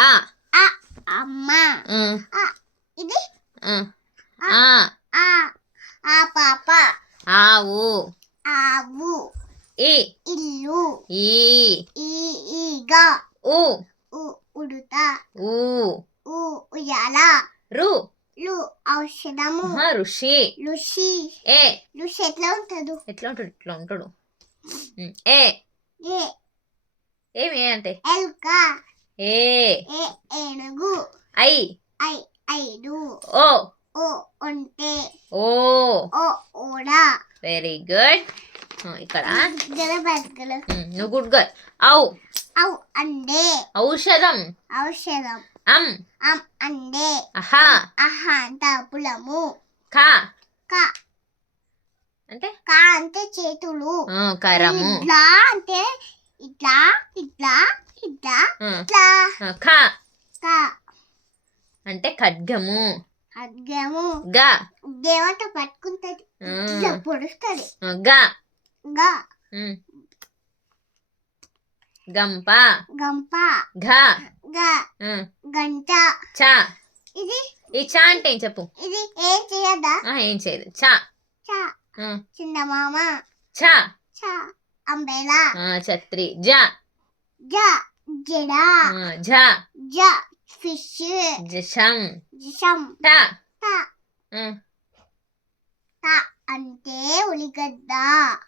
ఆ. ఆ అమ్మ. ఆ. ఇది. ఆ. ఆ. ఆ. పాప. ఆవు. ఆవు. ఈ. ఇల్లు. ఈ. ఈ ఈగ. ఉ ఉ ఉడుత. ఊ. ఉ ఉయ్యాల. రు. లు ఔషధము. ఋషి. లుషి ఏ. లుషి ఎట్లా ఉంటదు ఎట్లా ఉంటాడు? ఇట్లా ఉంటాడు. ఏ. ఏ. ఏమి అంటే? ఎల్క. ఏ. ఏనుగు. ఐ. ఐ ఐదు. ఓ. ఓ ఒంటె. ఓ. ఓ ఓడ. వెరీ గుడ్ ఇక్కడ. నువ్వు గుడ్ గర్ల్. ఔ ఔ అండే. ఔషధం. ఔషధం. అం. అం అండే. అహా. అంత పులము కా. కా. అంటే? కా అంటే చేతులు. కరము. ఇట్లా అంటే ఇట్లా ఇట్లా కా. అంటే ఖడ్గము. అద్గము గ. దేవత పట్టుకుంటది. పొడుస్తుంది. గ. గంప. గంప. ఘ. గా గంట. చ. ఇది ఈ చ అంటే ఏం చెప్పు? ఇది ఏం చేయదా? ఏం చేయదు. చ. చ. ఉమ్, చిన్నమామ. ఛ చ. అంబేలా. ఆ, ఛత్రి. జ. జ. జడ ఝ. జ ఫిష్ జషం. జిషం. ట ట ట అంటే ఉల్లిగడ్డ.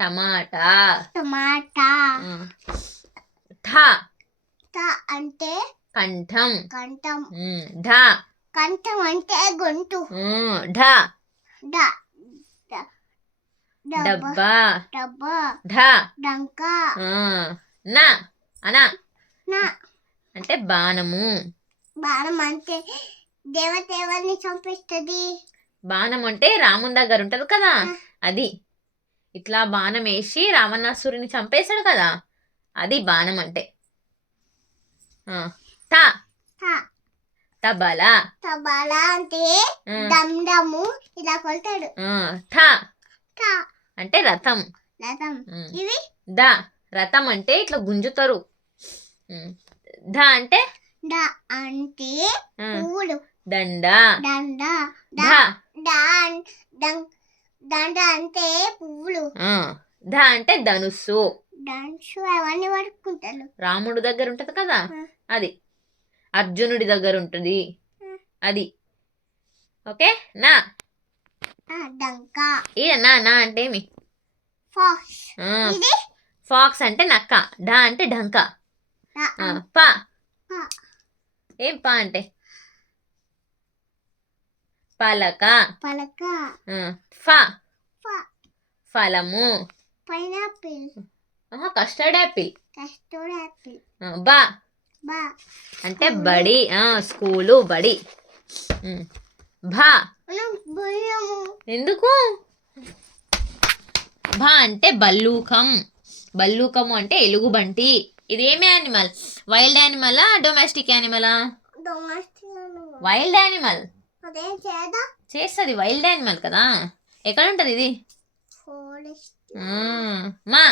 టమాటా. టమాటా. ఠ ట అంటే కంఠం. కంఠం. ఢ కంఠం అంటే గొంతు. ఢ. డ- డబ్బా. డబ్బా. ఢ డంక. న. అన. నా అంటే బాణము. బాణం అంటే దేవత ఎవరిని చంపిస్తుంది. బాణం అంటే రాముని దగ్గర ఉంటది కదా. అది. ఇట్లా బాణం వేసి రావణాసురుని చంపేశాడు కదా. అది బాణం అంటే. ట తబల. తబాలా అంటే దండము ఇలా కొడతాడు. ట అంటే రథం. రథం. ఇవి? ద. రథం అంటే ఇట్లా గుంజుతారు. ధ అంటే? డ అంటే పువ్వులు దండ. దండ. ధ. దండ అంటే పువ్వులు. ధ అంటే ధనుస్సు. డాన్స్ అవన్నీ రాముడు దగ్గర ఉంటది కదా. అది. అర్జునుడి దగ్గర ఉంటుంది. అది. ఓకే? నా. డంక నా నా అంటే ఏమి? ఫాక్స్. అంటే నక్క. అంటే డ ఆ, అన్- ప. ఏం ప అంటే? పలక. పలక. ఫ. ఫలము. Pineapple. Custard apple. Custard apple. బ. బా. అంటే. బడి. స్కూలు బడి. భ. ఎందుకు? భ అంటే బల్లూకం. బల్లూకము అంటే ఎలుగుబంటి. ఇది ఏమి యానిమల్ వైల్డ్ యానిమలా డొమెస్టిక్ యానిమలా వైల్డ్ యానిమల్ చేస్తుంది వైల్డ్ యానిమల్ కదా? ఎక్కడ ఉంటుంది ఇది? మా